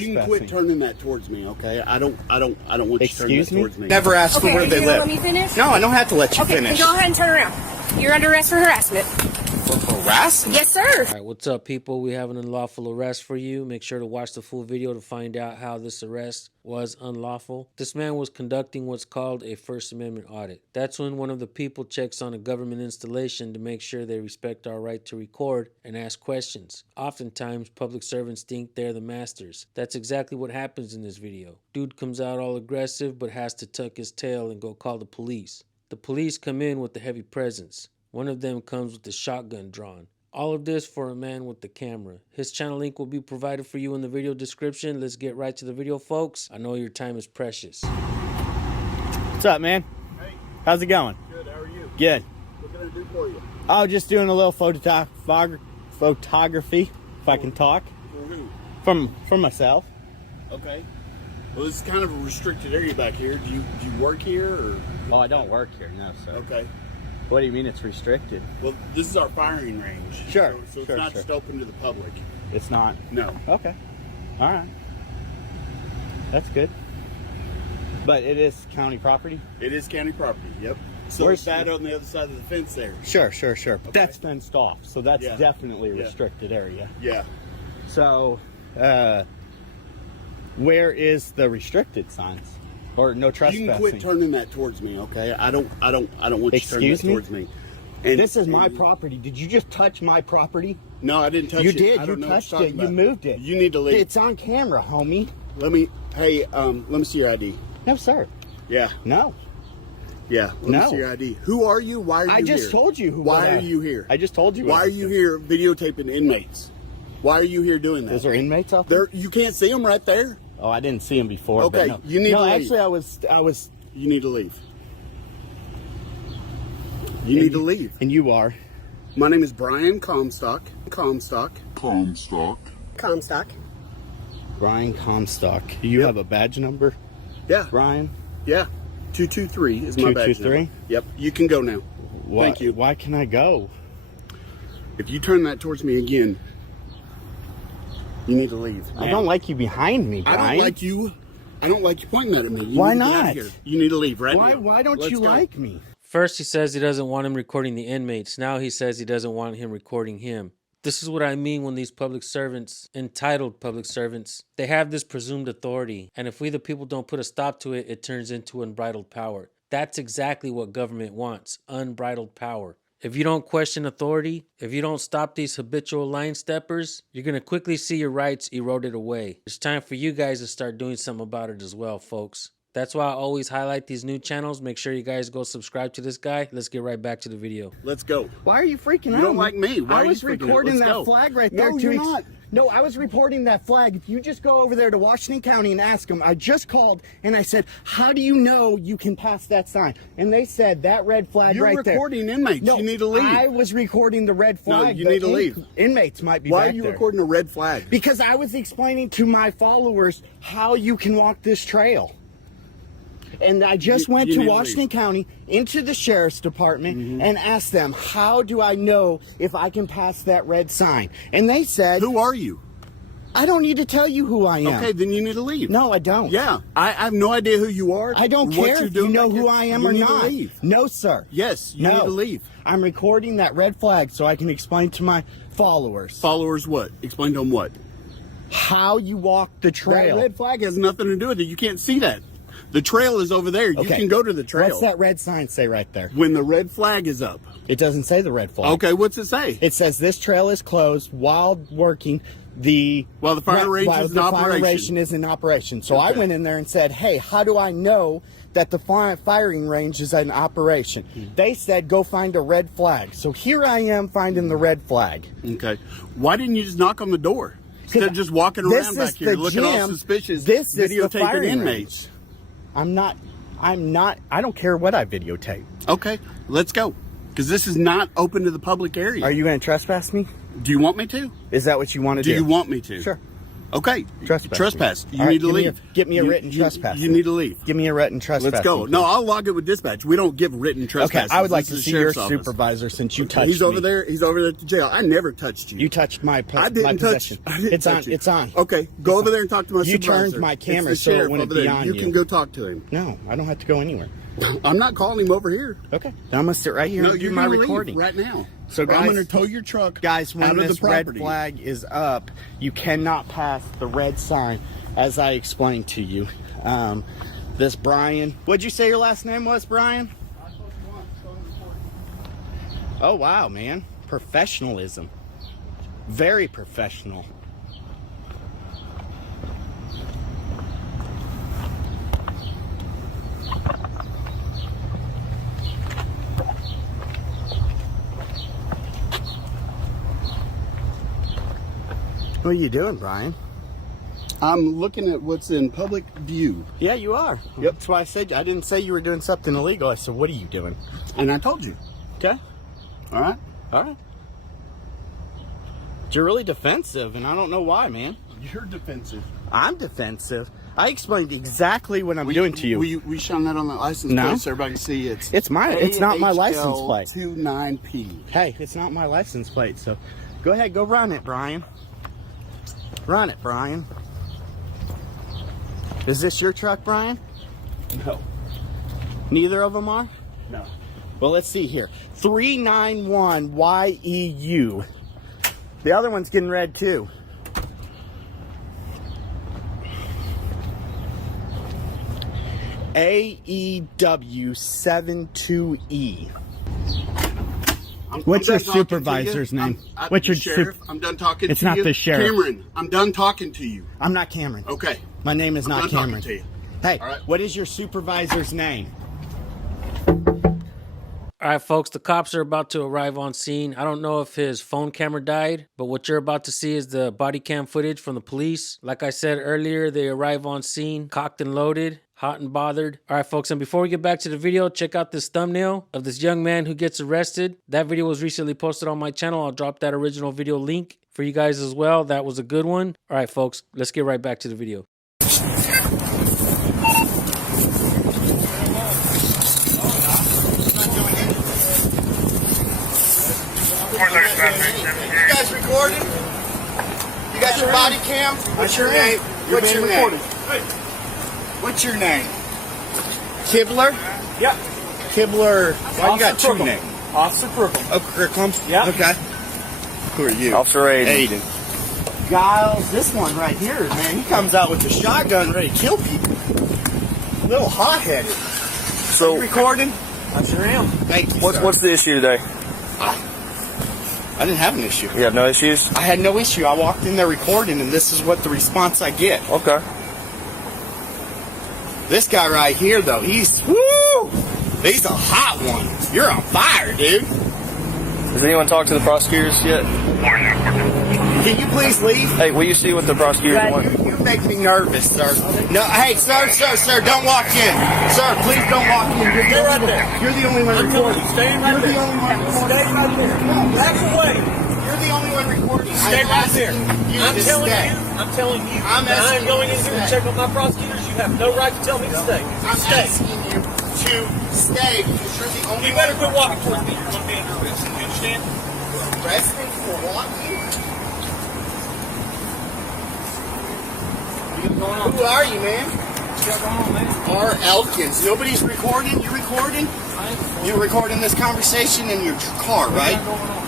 You can quit turning that towards me, okay? I don't want you Excuse turning that me? towards me. Never asked for where they live. Let me finish? No, I don't have to let you Okay, then finish. go ahead and turn around. You're under arrest for harassment. For harassment? Yes, sir. All right, what's up, people? We have an unlawful arrest for you. Make sure to watch the full video to find out how this arrest was unlawful. This man was conducting what's called a First Amendment audit. That's when one of the people checks on a government installation to make sure they respect our right to record and ask questions. Oftentimes, public servants think they're the masters. That's exactly what happens in this video. Dude comes out all aggressive but has to tuck his tail and go call the police. The police come in with a heavy presence. One of them comes with a shotgun drawn. All of this for a man with the camera. His channel link will be provided for you in the video description. Let's get right to the video, folks. I know your time is precious. What's up, man? Hey. How's it going? Good, how are you? Good. What can I do for you? I was just doing a little photography, if I can talk, For who? from myself. Okay. Well, this is kind of a restricted area back here. Do you work here, or? Oh, I don't work here, no, sir. Okay. What do you mean it's restricted? Well, this is our firing range. Sure, So it's sure, not sure. just open to the public. It's not? No. Okay. All right. That's good. But it is county property? It is county property, yep. So Where's it's that on the other side of the fence there. Sure. But that's fenced off, so that's Yeah. definitely a Yeah. restricted area. Yeah. So, where is the restricted signs? Or no trespassing? You can quit turning that towards me, okay? I don't want you Excuse turning me? that towards me. And This is my property. Did you just touch my property? No, I didn't touch You it. did. I You don't know what touched you're it. talking You about. moved it. You need to leave. It's on camera, homie. Let me see your ID. No, sir. Yeah. No. Yeah. Let No. me see your ID. Who are you? Why are you here? I just told you who. Why are you here? I just told you. Why are you here videotaping inmates? Why are you here doing that? Is there inmates out there? You can't see them right there. Oh, I didn't see him before. Okay, but no. you need no, to leave. actually, I was. You need to leave. You need to leave. And you are. My name is Brian Comstock. Comstock. Brian Comstock. You have a badge number, Yeah. Brian? Yeah. 223 is my badge 223? number. Yep. You can go now. Thank you. Why can I go? If you turn that towards me again, you need to leave. I don't like you behind me, Brian. I don't like you pointing that at me. You Why need to get out of not? here. You need to leave right now. Why don't Let's you go. like me? First, he says he doesn't want him recording the inmates. Now he says he doesn't want him recording him. This is what I mean when these public servants, entitled public servants, they have this presumed authority. And if we the people don't put a stop to it, it turns into unbridled power. That's exactly what government wants, unbridled power. If you don't question authority, if you don't stop these habitual line steppers, you're going to quickly see your rights eroded away. It's time for you guys to start doing something about it as well, folks. That's why I always highlight these new channels. Make sure you guys go subscribe to this guy. Let's get right back to the video. Let's go. Why are you freaking out? You don't like me. Why I are you was freaking out? recording Let's that go. flag right No, there. you're not. No, I was reporting that flag. If you just go over there to Washington County and ask them, I just called and I said, how do you know you can pass that sign? And they said that red flag You're right there. You're recording inmates. No, you need to leave. I was recording the red flag. No, you but need to leave. Inmates might be Why back are you there. recording a red flag? Because I was explaining to my followers how you can walk this trail. And I just went you to need to Washington leave. County, into the sheriff's department, and asked them, how do I know if I can pass that red sign? And they said, Who are you? I don't need to tell you who I am. Okay, then you need to leave. No, I don't. Yeah, I have no idea who you are. I don't what care you're if you doing know back who here. I am You or need not. To leave. No, sir. Yes, you no. need to leave. I'm recording that red flag so I can explain to my followers Followers what? Explain to them what? how you walk the trail. That red flag has nothing to do with it. You can't see that. The trail is over there. You Okay. can go to the trail. What's that red sign say right there? When the red flag is up. It doesn't say the red flag. Okay, what's it say? It says this trail is closed while working While the firing range is in operation. is in operation. So I Okay. went in there and said, hey, how do I know that the firing range is in operation? They said, go find a red flag. So here I am finding the red flag. Okay. Why didn't you just knock on the door? Instead of just walking This around back is here the looking all gym. suspicious, This is the videotaping firing inmates. I don't care what I videotape. Okay, let's go. Because this is not open to the public area. Are you going to trespass me? Do you want me to? Is that what you want to do? Do you want me to? Sure. Okay. Trespass. You All right, need to leave. Get me a written trespass. You need to leave. Give me a written trespass. Let's go. No, I'll log it with dispatch. We don't give written trespass. Okay, I would like This to is see the your sheriff's office. supervisor since you touched He's over me. there. He's over there at the jail. I never touched you. You touched my I didn't my touch. possession. I didn't It's touch on. you. It's on. Okay, go over there and talk to my You supervisor. turned my It's camera the so it sheriff wouldn't over be there. on You you. can go talk to him. No, I don't have to go anywhere. I'm not calling him over here. Okay, then I'm gonna sit right here No, and do you're my gonna leave recording right now. So, I'm guys- going to tow your truck Guys, when out of this the red property. flag is up, you cannot pass the red sign, as I explained to you. This Brian, what'd you say your last name was, Brian? Oh, wow, man. Professionalism. Very professional. What are you doing, Brian? I'm looking at what's in public view. Yeah, you are. Yep. That's why I said, I didn't say you were doing something illegal. I said, what are you doing? And I told you. Okay. All right? All right. You're really defensive, and I don't know why, man. You're defensive. I'm defensive. I explained exactly what I'm doing to you. Will you shine that on the license No. plate so everybody can see it's It's not my license plate. 29P. Hey, it's not my license plate, so go ahead, go run it, Brian. Run it, Brian. Is this your truck, Brian? No. Neither of them are? No. Well, let's see here. 391 YEU. The other one's getting red too. AEW 72E. What's your done talking to supervisor's you. name? I'm What's your sheriff. I'm done talking It's to you. not the sheriff. Cameron, I'm done talking to you. I'm not Cameron. Okay. My name is not done talking Cameron. to you. Hey, All right. what is your supervisor's name? All right, folks, the cops are about to arrive on scene. I don't know if his phone camera died, but what you're about to see is the body cam footage from the police. Like I said earlier, they arrive on scene, cocked and loaded, hot and bothered. All right, folks, and before we get back to the video, check out this thumbnail of this young man who gets arrested. That video was recently posted on my channel. I'll drop that original video link for you guys as well. That was a good one. All right, folks, let's get right back to the video. You guys recording? You got your body cam? What's your name? What's your name? What's your name? Kibler? Yep. Kibler. Why you got two names? Officer Crookham. Oh, Crookham? Yeah. Okay. Who are you? Officer Aiden. Giles, this one right here, man, he comes out with a shotgun ready to kill people. A little hot-headed. So, You recording? I sure am. Thank you, sir. What's the issue today? I didn't have an issue. You have no issues? I had no issue. I walked in there recording, and this is what the response I get. Okay. This guy right here, though, he's a hot one. You're on fire, dude. Has anyone talked to the prosecutors yet? Can you please leave? Hey, will you see what the prosecutors want? You make me nervous, sir. No, hey, sir, don't walk in. Sir, please don't walk in. You're right there. You're the only one recording. Stay right You're there. the only one recording. Stay right there. Back away. You're the only one recording. Stay right there. I'm telling you. I'm telling you. I'm that I am asking going you in to here to stay. check with my prosecutors. You have no right to tell me to stay. I'm Stay. asking you to stay because you're the only You one better quit walking towards me. You're going to be under arrest. You understand? arrested for walking. Who are you, man? R. Elkins. Nobody's recording. You recording? You're recording this conversation in your car, right?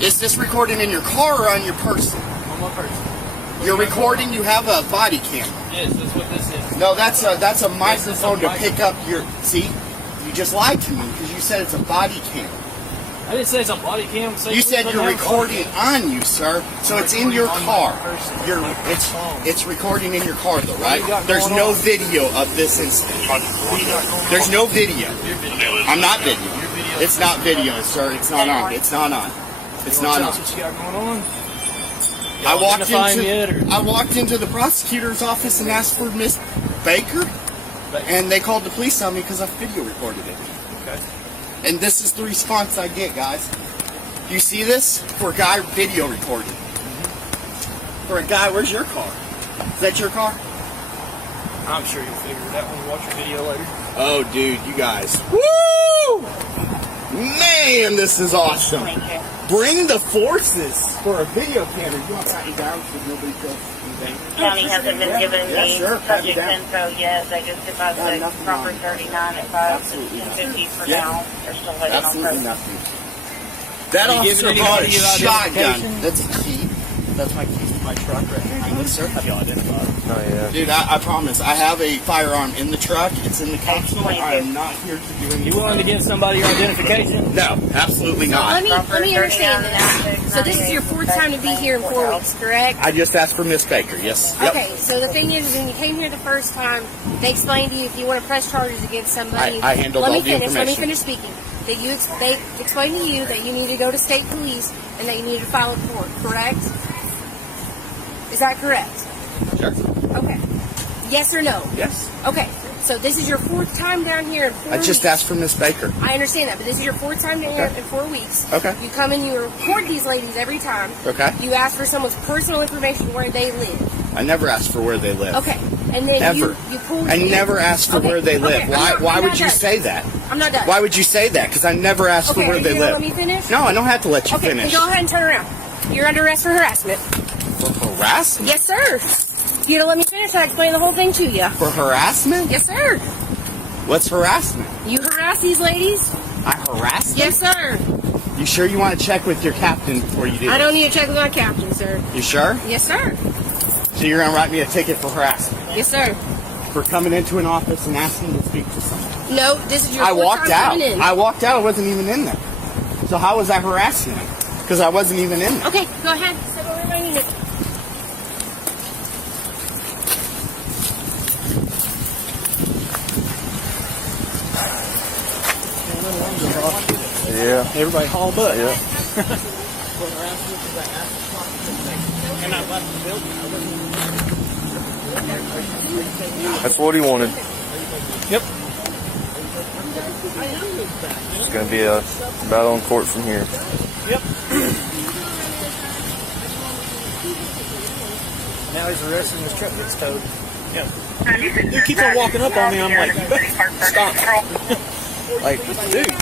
Is this recording in your car or on your person? On my person. You're recording. You have a body camera. Yes, that's what this is. No, that's a microphone to pick up your. See, you just lied to me because you said it's a body cam. I didn't say it's a body cam. You said you're recording on you, sir. So it's in your car. It's recording in your car, though, right? There's no video of this incident. There's no video. I'm not video. It's not video, sir. It's not on. It's not on. It's not on. What you got going on? I walked into the prosecutor's office and asked for Miss Baker, and they called the police on me because I video recorded it. Okay. And this is the response I get, guys. You see this? For a guy video recording. For a guy, where's your car? Is that your car? I'm sure you'll figure it out when you watch your video later. Oh, dude, you guys. Woo! Man, this is awesome. Bring the forces for a video camera. You want to pat you down so nobody feels anything? County hasn't been given Yeah, me sure. Pat you subject down. info yet. They just deposited nothing proper on it. 39 at 5 Absolutely and nothing. 50 for Yeah. now. They're still waiting on Absolutely proof. nothing. That Have you officer given brought a anybody your shotgun. identification? That's a key. That's my keys to my truck right now. Yes, sir. Have you identified? Oh yeah. Dude, I promise. I have a firearm in the truck. It's in the capsule. I am not here to do anything. You willing to give somebody your identification? No, absolutely not. Let me understand this. So this is your fourth time to be here in 4 weeks, correct? I just asked for Miss Baker. Yes. Yep. Okay, so the thing is when you came here the first time, they explained to you if you want to press charges against somebody. I handled let all me the finish. Let me information. finish speaking. They explained to you that you need to go to state police and that you need to file a report, correct? Is that correct? Sure. Okay. Yes or no? Yes. Okay. So this is your fourth time down here in 4 I weeks. just asked for Miss Baker. I understand that, but this is your fourth time down here in 4 weeks. Okay. You come and you record these ladies every time. Okay. You ask for someone's personal information where they live. I never asked for where they live. Okay. And then Ever. you pulled I in- never asked for Okay, where they live. okay, Why I'm would not you done. say that? I'm not done. Why would you say that? Because I never asked Okay, for where are they you gonna live. let me finish? No, I don't have to let you Okay, finish. then go ahead and turn around. You're under arrest for harassment. For harassment? Yes, sir. You gotta let me finish. I explain the whole thing to you. For harassment? Yes, sir. What's harassment? You harass these ladies? I harassed them? Yes, sir. You sure you want to check with your captain before you do I this? don't need to check with my captain, sir. You sure? Yes, sir. So you're going to write me a ticket for harassment? Yes, sir. For coming into an office and asking to speak to someone? No, this is your I fourth walked time out. coming in. I walked out. I wasn't even in there. So how was I harassing them? Because I wasn't even in there. Okay, go ahead. Step over my unit. Yeah. Everybody haul butt. Yeah. That's what he wanted. Yep. It's gonna be a battle in court from here. Yep. Now he's arrested and his truck gets towed. Yeah. Dude keeps on walking up on me. I'm like, stop. Like, dude.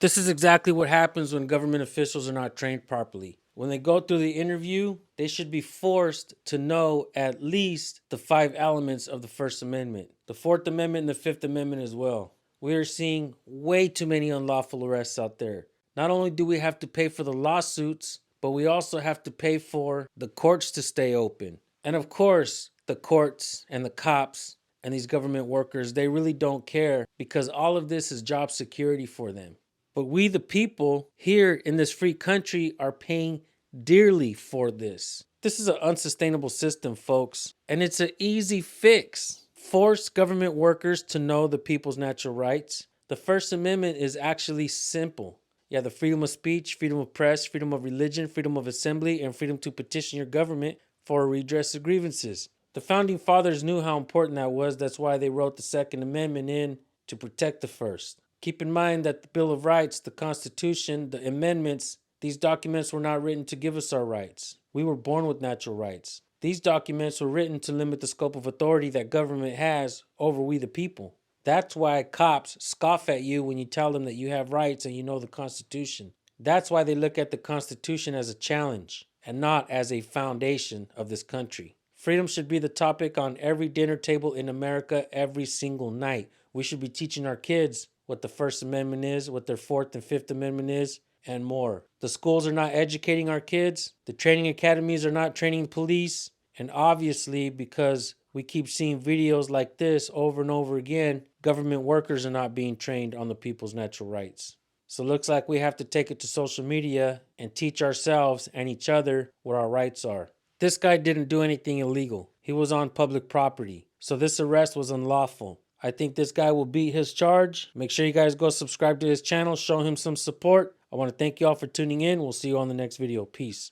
This is exactly what happens when government officials are not trained properly. When they go through the interview, they should be forced to know at least the 5 elements of the First Amendment, the Fourth Amendment, and the Fifth Amendment as well. We are seeing way too many unlawful arrests out there. Not only do we have to pay for the lawsuits, but we also have to pay for the courts to stay open. And of course, the courts and the cops and these government workers, they really don't care because all of this is job security for them. But we, the people here in this free country, are paying dearly for this. This is an unsustainable system, folks, and it's an easy fix. Force government workers to know the people's natural rights. The First Amendment is actually simple. You have the freedom of speech, freedom of press, freedom of religion, freedom of assembly, and freedom to petition your government for a redress of grievances. The Founding Fathers knew how important that was. That's why they wrote the Second Amendment in to protect the First. Keep in mind that the Bill of Rights, the Constitution, the amendments, these documents were not written to give us our rights. We were born with natural rights. These documents were written to limit the scope of authority that government has over we the people. That's why cops scoff at you when you tell them that you have rights and you know the Constitution. That's why they look at the Constitution as a challenge and not as a foundation of this country. Freedom should be the topic on every dinner table in America every single night. We should be teaching our kids what the First Amendment is, what their Fourth and Fifth Amendment is, and more. The schools are not educating our kids. The training academies are not training police. And obviously, because we keep seeing videos like this over and over again, government workers are not being trained on the people's natural rights. So it looks like we have to take it to social media and teach ourselves and each other what our rights are. This guy didn't do anything illegal. He was on public property. So this arrest was unlawful. I think this guy will beat his charge. Make sure you guys go subscribe to his channel, show him some support. I want to thank you all for tuning in. We'll see you on the next video. Peace.